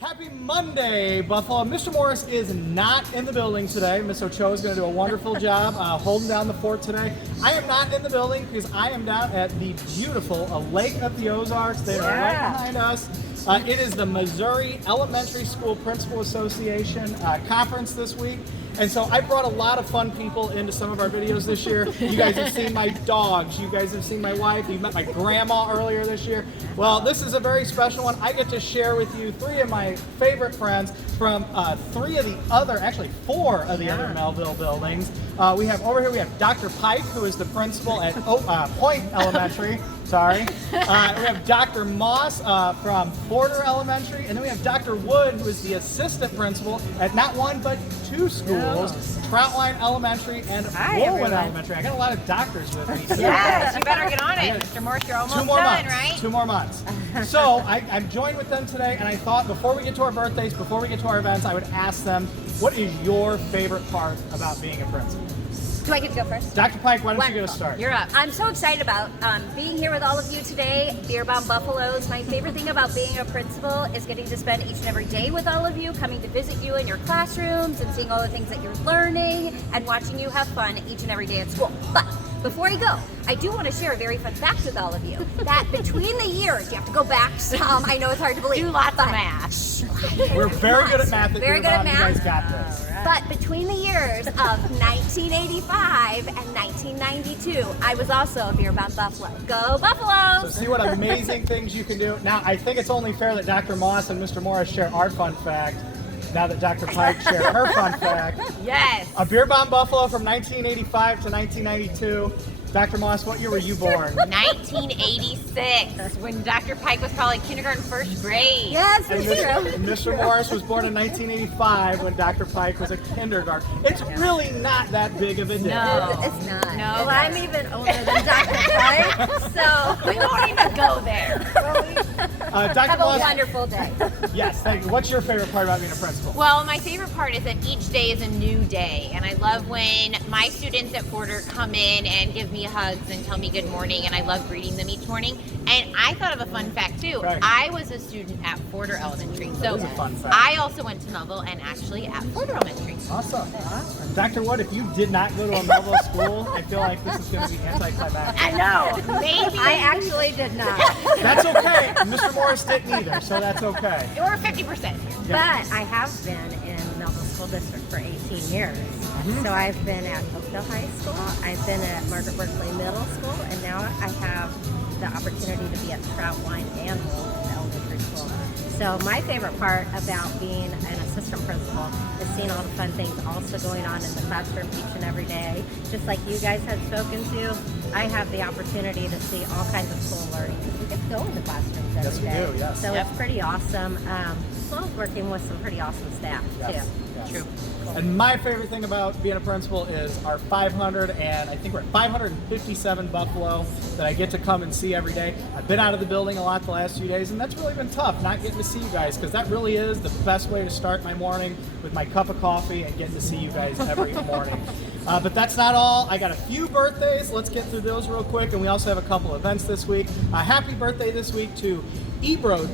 Happy Monday, Buffalo. Mr. Morris is not in the building today. Miss Ochoa is going to do a wonderful job holding down the fort today. I am not in the building because I am down at the beautiful Lake of the Ozarks. They are right behind us. It is the Missouri Elementary School Principal Association conference this week. And so I brought a lot of fun people into some of our videos this year. You guys have seen my dogs. You guys have seen my wife. You met my grandma earlier this year. Well, this is a very special one. I get to share with you three of my favorite friends from four of the other Melville buildings. We have over here, we have Dr. Pike, who is the principal at Point Elementary. Sorry. We have Dr. Moss from Porter Elementary, and then we have Dr. Wood, who is the assistant principal at not one but two schools, Troutline Elementary and Woolwood Elementary. I got a lot of doctors with me. Yes, you better get on it. Mr. Morris, you're almost done, right? 2 more months. So I'm joined with them today, and I thought before we get to our birthdays, before we get to our events, I would ask them, what is your favorite part about being a principal? Do I get to go first? Dr. Pike, why don't you get us started? You're up. I'm so excited about being here with all of you today. Beer Bomb Buffaloes. My favorite thing about being a principal is getting to spend each and every day with all of you, coming to visit you in your classrooms and seeing all the things that you're learning and watching you have fun each and every day at school. But before I go, I do want to share a very fun fact with all of you that between the years, you have to go back some. I know it's hard to believe. Do lots of math. We're very good at math. Very good at math. You guys got this. But between the years of 1985 and 1992, I was also a Beer Bomb Buffalo. Go Buffaloes! So see what amazing things you can do. Now, I think it's only fair that Dr. Moss and Mr. Morris share our fun fact, now that Dr. Pike shared her fun fact. Yes. A Beer Bomb Buffalo from 1985 to 1992. Dr. Moss, what year were you born? 1986, when Dr. Pike was probably kindergarten, first grade. Yes, And it's true. Mr. Morris was born in 1985 when Dr. Pike was a kindergarten. It's really not that big of a deal. No. It's not. No. Well, I'm even older than Dr. Pike, so We won't even go there. Dr. have a Moss, wonderful day. yes, thank you. What's your favorite part about being a principal? Well, my favorite part is that each day is a new day, and I love when my students at Porter come in and give me hugs and tell me good morning, and I love greeting them each morning. And I thought of a fun fact too. Right. I was a student at Porter Elementary, so is a fun fact. I also went to Melville and actually at Porter Elementary. Awesome. Dr. Wood, if you did not go to a Melville school, I feel like this is going to be anticlimactic. I know. Maybe I actually did not. That's okay. Mr. Morris didn't either, so that's okay. we're 50%. But I have been in Melville School District for 18 years. So I've been at Oakdale High School, I've been at Margaret Berkeley Middle School, and now I have the opportunity to be at Troutline and Woolwood Elementary School. So my favorite part about being an assistant principal is seeing all the fun things also going on in the classroom each and every day. Just like you guys have spoken to, I have the opportunity to see all kinds of cool learning. We get to go in the classrooms every Yes, we day. do, yes. So Yep. it's pretty awesome. As well as working with some pretty awesome staff Yes, too. yes. True. And my favorite thing about being a principal is our 500 and I think we're at 557 Buffalo that I get to come and see every day. I've been out of the building a lot the last few days, and that's really been tough not getting to see you guys, because that really is the best way to start my morning, with my cup of coffee and getting to see you guys every morning. But that's not all. I got a few birthdays. Let's get through those real quick, and we also have a couple events this week. Happy birthday this week to Ebro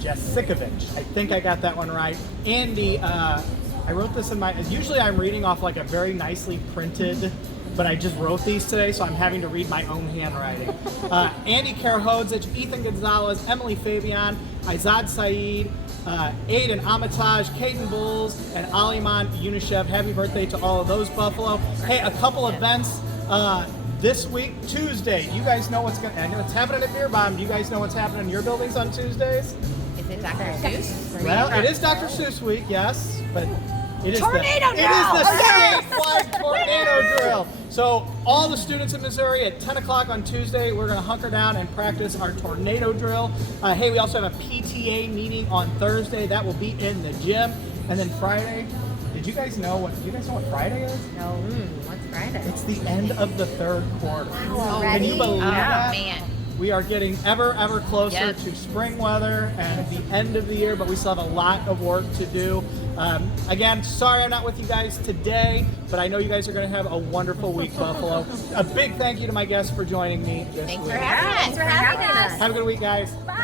Jessikovich. I think I got that one right. Andy, I wrote this in my, usually I'm reading off like a very nicely printed, but I just wrote these today, so I'm having to read my own handwriting. Andy Karahodzic, Ethan Gonzalez, Emily Fabian, Izad Saeed, Aiden Amatage, Caden Bulls, and Aliman Unishev. Happy birthday to all of those Buffalo. Hey, a couple events this week, Tuesday. You guys know what's going. I know it's happening at Beer Bomb. Do you guys know what's happening in your buildings on Tuesdays? Is it Dr. Seuss? Well, it is Dr. Seuss week, yes, but it is Tornado it is drill! the statewide tornado drill. So all the students in Missouri at 10 o'clock on Tuesday, we're going to hunker down and practice our tornado drill. Hey, we also have a PTA meeting on Thursday. That will be in the gym. And then Friday, do you guys know what Friday is? No, what's Friday? It's the end of the third quarter. Already? Can you believe that? Man. We are getting ever closer Yep. to spring weather and at the end of the year, but we still have a lot of work to do. Again, sorry I'm not with you guys today, but I know you guys are going to have a wonderful week, Buffalo. A big thank you to my guests for joining me this Thanks week. for having us. Thanks for having us. Have a good week, guys. Bye.